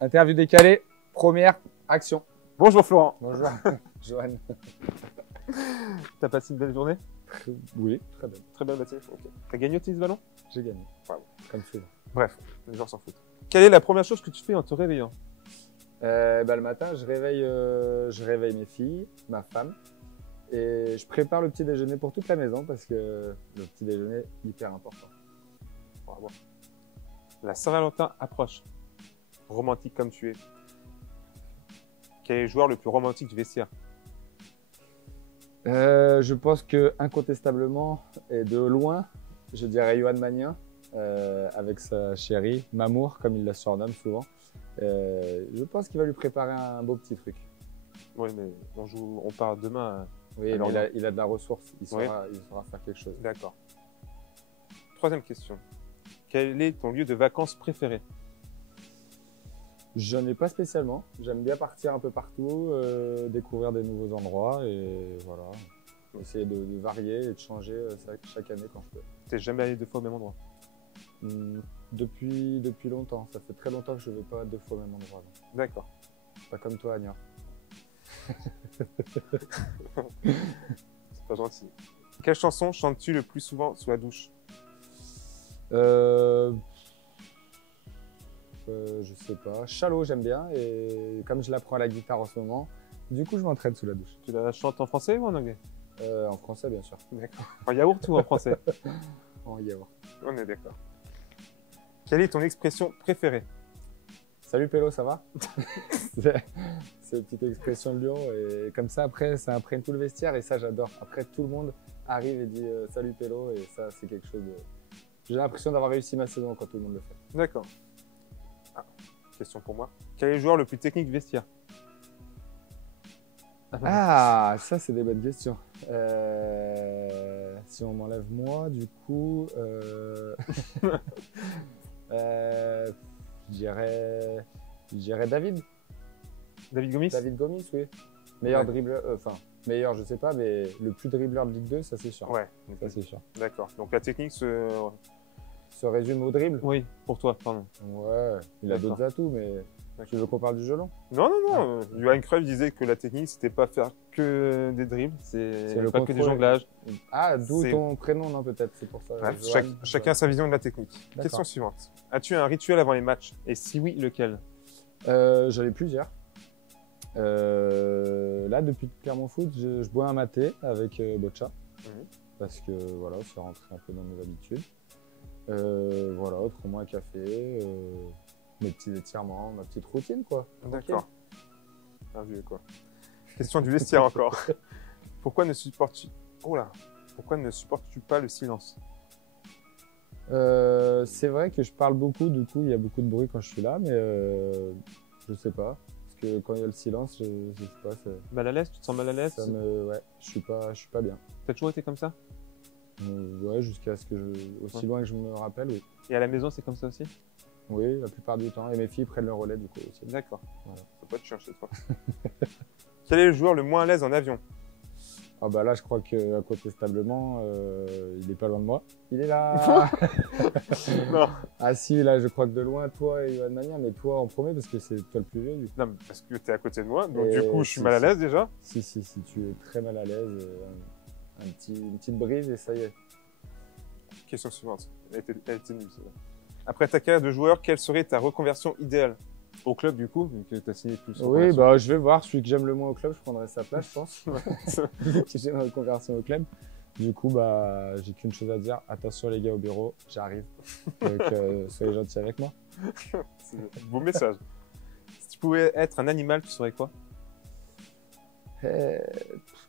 Interview décalée, première action. Bonjour Florent. Bonjour, Johan. T'as passé une belle journée? Oui, très bien. Très belle matinée. Okay. T'as gagné au tennis ballon? J'ai gagné. Bravo. Comme souvent. Bref, les gens s'en foutent. Quelle est la première chose que tu fais en te réveillant? Le matin, je réveille mes filles, ma femme, et je prépare le petit déjeuner pour toute la maison parce que le petit déjeuner est hyper important. Bravo. La Saint-Valentin approche. Romantique comme tu es. Quel est le joueur le plus romantique du vestiaire? Je pense que incontestablement et de loin, je dirais Johan Magnin avec sa chérie, Mamour comme il la surnomme souvent. Je pense qu'il va lui préparer un beau petit truc. Oui, mais on part demain. Oui, mais il a de la ressource, il saura faire quelque chose. D'accord. Troisième question. Quel est ton lieu de vacances préféré? J'en ai pas spécialement. J'aime bien partir un peu partout, découvrir des nouveaux endroits et voilà. Essayer de varier et de changer chaque année quand je peux. T'es jamais allé 2 fois au même endroit? Depuis longtemps. Ça fait très longtemps que je ne vais pas 2 fois au même endroit. D'accord. Pas comme toi, Anya. C'est pas gentil. Quelle chanson chantes-tu le plus souvent sous la douche? Je sais pas. Shallow, j'aime bien. Et comme je l'apprends à la guitare en ce moment, du coup, je m'entraîne sous la douche. Tu la chantes en français ou en anglais? En français, bien sûr. D'accord. En yaourt ou en français? En yaourt. On est d'accord. Quelle est ton expression préférée? Salut Pélo, ça va? C'est une petite expression de Lyon. Et comme ça, après, ça imprègne tout le vestiaire et ça, j'adore. Après, tout le monde arrive et dit salut Pélo. Et ça, c'est quelque chose de... J'ai l'impression d'avoir réussi ma saison quand tout le monde le fait. D'accord. Question pour moi. Quel est le joueur le plus technique du vestiaire? Ah, ça, c'est des bonnes questions. Si on m'enlève moi, du coup, je dirais David. David Gomis? David Gomis, oui. Meilleur dribbleur, meilleur, je sais pas, mais le plus dribbleur de Ligue 2, ça c'est sûr. Ouais. Ça c'est sûr. D'accord. Donc la technique Se résume au dribble? Oui, pour toi, pardon. Ouais, il a d'autres atouts, mais tu veux qu'on parle du jeu long? Non. Johan Cruyff disait que la technique, c'était pas faire que des dribbles, c'est pas que des jonglages. Ah, d'où ton prénom, non, peut-être, c'est pour ça. Bref, chacun a sa vision de la technique. Question suivante. As-tu un rituel avant les matchs? Et si oui, lequel? J'en ai plusieurs. Là, depuis Clermont Foot, je bois un maté avec Boccia. Parce que voilà, c'est rentré un peu dans nos habitudes. Voilà, autrement un café, mes petits étirements, ma petite routine, quoi. D'accord. Un vieux, quoi. Question du vestiaire encore. Pourquoi ne supportes-tu pas le silence? C'est vrai que je parle beaucoup, du coup, il y a beaucoup de bruit quand je suis là, mais je sais pas. Parce que quand il y a le silence, je sais pas. Mal à l'aise? Tu te sens mal à l'aise? Ouais, je suis pas bien. T'as toujours été comme ça? Ouais, jusqu'à ce que aussi loin que je me rappelle, oui. Et à la maison, c'est comme ça aussi? Oui, la plupart du temps. Et mes filles prennent le relais, du coup, aussi. D'accord. Voilà. Ça peut être chiant chez toi. Quel est le joueur le moins à l'aise en avion? Ah bah là, je crois que incontestablement, il est pas loin de moi. Il est là. Non. Ah si, là, je crois que de loin, toi et Johan Magnin, mais toi en premier parce que c'est toi le plus vieux. Du coup. Non, mais parce que tu es à côté de moi, donc du coup, je suis mal à l'aise déjà. Si, tu es très mal à l'aise. Une petite brise et ça y est. Question suivante. Elle était nulle, celle-là. Après ta carrière de joueur, quelle serait ta reconversion idéale? Au club, du coup, vu que tu as signé plus. Oui, bah, je vais voir. Celui que j'aime le moins au club, je prendrai sa place, je pense. Si j'ai une reconversion au club. Du coup, bah, j'ai qu'une chose à dire. Attention, les gars, au bureau, j'arrive. Donc, soyez gentils avec moi. C'est un beau message. Si tu pouvais être un animal, tu serais quoi?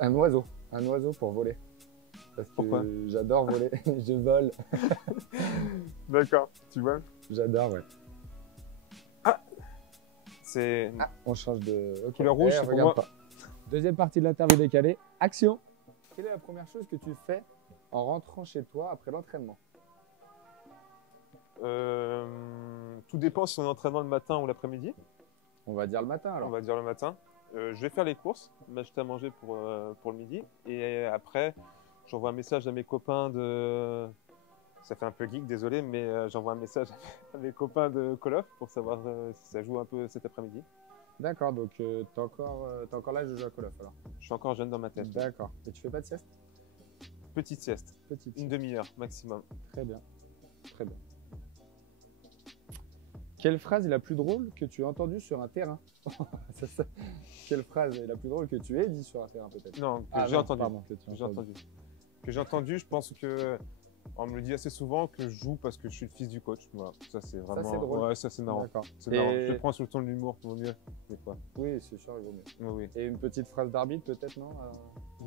Un oiseau. Un oiseau pour voler. Parce Pourquoi? que j'adore voler. Je vole. D'accord. Tu voles? J'adore, ouais. C'est... On change de... Couleur rouge, c'est pour moi. Pas. Deuxième partie de l'interview décalée. Action. Quelle est la première chose que tu fais en rentrant chez toi après l'entraînement? Tout dépend si on est en entraînement le matin ou l'après-midi. On va dire le matin, alors. On va dire le matin. Je vais faire les courses, m'acheter à manger pour le midi. Et après, j'envoie un message à mes copains de... Ça fait un peu geek, désolé, mais j'envoie un message à mes copains de Call of pour savoir si ça joue un peu cet après-midi. D'accord, donc t'as encore l'âge de jouer à Call of alors. Je suis encore jeune dans ma tête. D'accord. Et tu fais pas de sieste? Petite sieste, Petite. une demi-heure maximum. Très bien. Très bien. Quelle phrase est la plus drôle que tu as entendue sur un terrain? C'est ça. Quelle phrase est la plus drôle que tu aies dit sur un terrain peut-être? Non, que j'ai non, entendu. pardon, que tu as Que j'ai entendu. Que j'ai entendu, je pense que on me le dit assez souvent que je joue parce que je suis le fils du coach. Voilà, ça c'est vraiment. Ça, c'est drôle. Ouais, ça c'est marrant. D'accord. C'est marrant. Et- Je le prends sur le ton de l'humour, vaut mieux. Des fois. Oui, c'est sûr, il vaut mieux. Oui, oui. Et une petite phrase d'arbitre peut-être, non?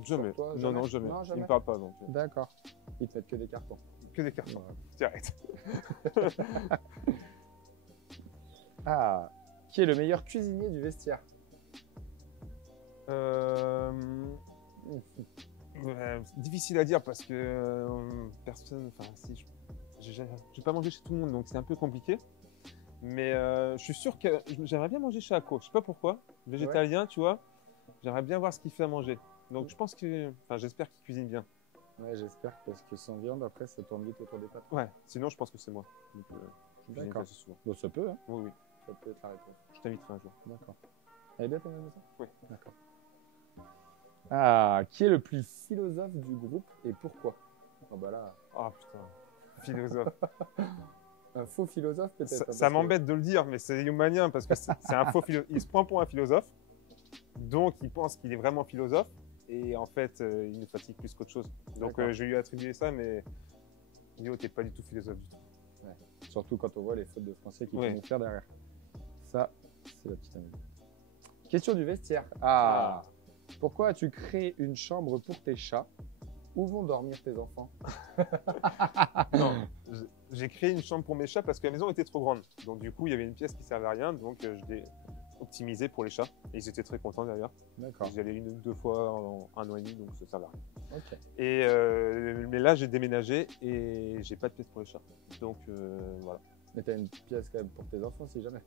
Jamais. toi, Non, jamais non, jamais. Non, Il jamais. me parle pas donc. D'accord. Ils te mettent que des cartons. Que des cartons. Voilà. Direct. Ah, qui est le meilleur cuisinier du vestiaire? Difficile à dire parce que personne. Enfin, si. J'ai pas mangé chez tout le monde donc c'est un peu compliqué. Mais je suis sûr que j'aimerais bien manger chez Ako. Je sais pas pourquoi. Végétalien, tu vois. J'aimerais bien voir ce qu'il fait à manger. Donc je pense que. Enfin, j'espère qu'il cuisine bien. Ouais, j'espère, parce que sans viande, après, ça tourne vite autour des pâtes. Ouais. Sinon, je pense que c'est moi. Donc, je cuisine D'accord. assez souvent. Bon, ça peut, hein. Oui, oui. Ça peut être la réponse. Je t'inviterai un jour. D'accord. Elle est bien ta maison? Oui. D'accord. Ah, qui est le plus philosophe du groupe et pourquoi? Oh bah là, Oh putain. Philosophe. un faux philosophe peut-être. Ça, hein, ça parce que- m'embête de le dire, mais c'est humanien parce que c'est un faux philosophe. Il se prend pour un philosophe, donc il pense qu'il est vraiment philosophe, et en fait, il nous fatigue plus qu'autre chose. Donc D'accord. je lui ai attribué ça, mais Yo, t'es pas du tout philosophe du tout. Surtout quand on voit les fautes de français qu'il Ouais. peut nous faire derrière. Ça, c'est la petite amie. Question du vestiaire. Ah, pourquoi as-tu créé une chambre pour tes chats? Où vont dormir tes enfants? Non, j'ai créé une chambre pour mes chats parce que la maison était trop grande. Donc du coup, il y avait une pièce qui servait à rien, donc je l'ai optimisée pour les chats. Et ils étaient très contents d'ailleurs. D'accord. J'y allais une ou deux fois en un an et demi, donc ça servait à rien. Ok. Et mais là, j'ai déménagé et j'ai pas de pièce pour les chats. Donc voilà, Mais t'as une pièce quand même pour tes enfants si jamais.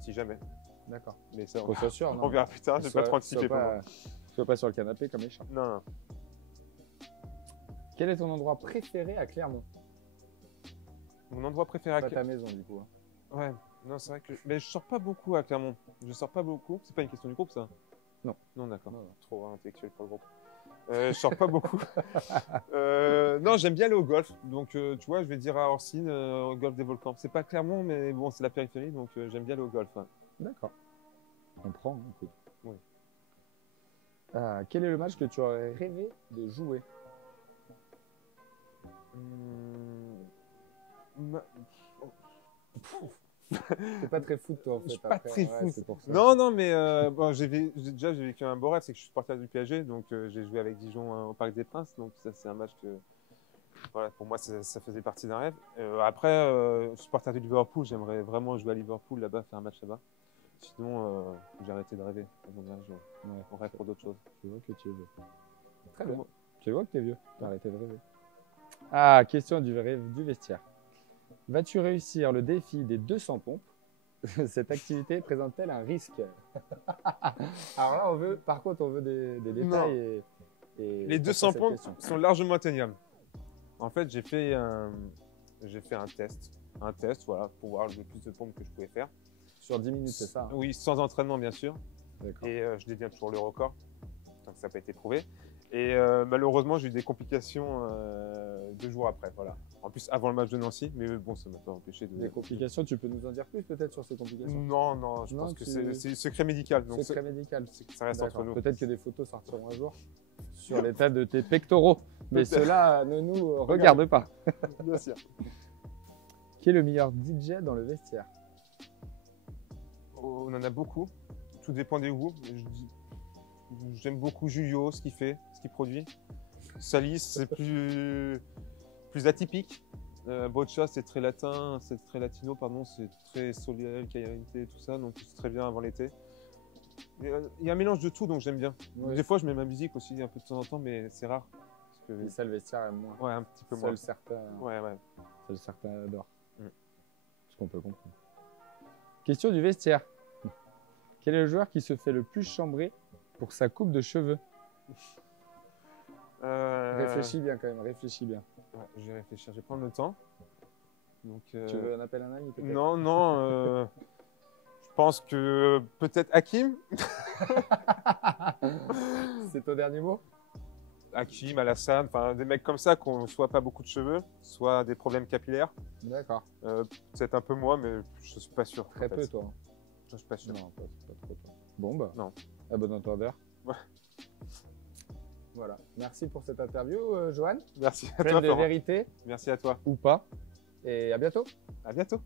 si jamais. D'accord. Mais ça, Qu'on soit sûr. on verra plus tard. J'ai pas trop anticipé pour moi. Sois pas sur le canapé comme les chats. Non, non. Quel est ton endroit préféré à Clermont? Mon endroit préféré à Pas ta maison du coup. Hein. Ouais, non, c'est vrai que. Mais je sors pas beaucoup à Clermont. Je sors pas beaucoup. C'est pas une question du groupe, ça? Non. Non, d'accord. Non, non. Trop intellectuel pour le groupe. Je sors pas beaucoup. Non, j'aime bien aller au golf. Donc, tu vois, je vais dire à Orsine, au golf des volcans. C'est pas Clermont, mais bon, c'est la périphérie, donc j'aime bien aller au golf. Ouais. D'accord. On prend, hein, écoute. Oui. Ah, quel est le match que tu aurais rêvé de jouer? Ma- T'es pas très foot toi en fait. Je suis pas après. très Ouais, foot. c'est pour ça. Non, non, mais bon, j'ai vécu un beau rêve, c'est que je suis supporter du PSG, donc j'ai joué avec Dijon au Parc des Princes, donc ça c'est un match que, voilà, pour moi ça faisait partie d'un rêve. Après, je suis supporter du Liverpool, j'aimerais vraiment jouer à Liverpool là-bas, faire un match là-bas. Sinon, j'ai arrêté de rêver. À mon âge, Ouais. on rêve pour d'autres choses. Tu vois que tu es vieux. Très bien. Comment- Tu vois que t'es vieux. T'as arrêté de rêver. Ah, question du vestiaire. Vas-tu réussir le défi des 200 pompes? Cette activité présente-t-elle un risque? Alors là, par contre, on veut des détails et Les pour 200 cette pompes question. sont largement atteignables. En fait, j'ai fait un test, voilà, pour voir le plus de pompes que je pouvais faire. Sur 10 minutes, c'est ça? Hein. Oui, sans entraînement, bien sûr. D'accord. Et je détiens toujours le record, tant que ça n'a pas été prouvé. Et malheureusement, j'ai eu des complications 2 jours après. Voilà. En plus, avant le match de Nancy, mais bon, ça ne m'a pas empêché de. Des complications, tu peux nous en dire plus peut-être sur ces complications? Non, non, je Non, pense que tu- c'est secret médical. Donc Secret médical. ça reste entre D'accord. nous. Peut-être que des photos sortiront un jour sur l'état de tes pectoraux. Mais Peut-être. cela ne nous regarde pas. Bien sûr. Qui est le meilleur DJ dans le vestiaire? On en a beaucoup. Tout dépend des goûts. J'aime beaucoup Julio, ce qu'il fait, ce qu'il produit. Salis, c'est plus atypique. Boccia, c'est très latin, c'est très latino, pardon, c'est très soleil, caillalité, tout ça, donc c'est très bien avant l'été. Il y a un mélange de tout, donc j'aime bien. Oui. Des fois, je mets ma musique aussi un peu de temps en temps, mais c'est rare. Parce que, Et ça, le vestiaire aime moins. ouais, un petit peu moins. Seuls certains, Ouais, ouais. seuls certains adorent. Mm. Ce qu'on peut comprendre. Question du vestiaire. Quel est le joueur qui se fait le plus chambrer pour sa coupe de cheveux? Réfléchis bien quand même, réfléchis bien. Ouais, je vais réfléchir, je vais prendre le temps. Donc, Tu veux un appel à un ami peut-être? non, je pense que peut-être Hakim. C'est ton dernier mot? Hakim, Alassane, enfin des mecs comme ça qui n'ont soit pas beaucoup de cheveux, soit des problèmes capillaires. D'accord. C'est un peu moi, mais je suis pas sûr. Très en fait. peu toi. Je suis pas sûr. Non, pas trop toi. Bon bah, Non. à bon entendeur. Ouais. Voilà. Merci pour cette interview, Johan. Merci à Pleine toi, de Florent. vérité Merci à toi. ou pas. Et à bientôt. À bientôt.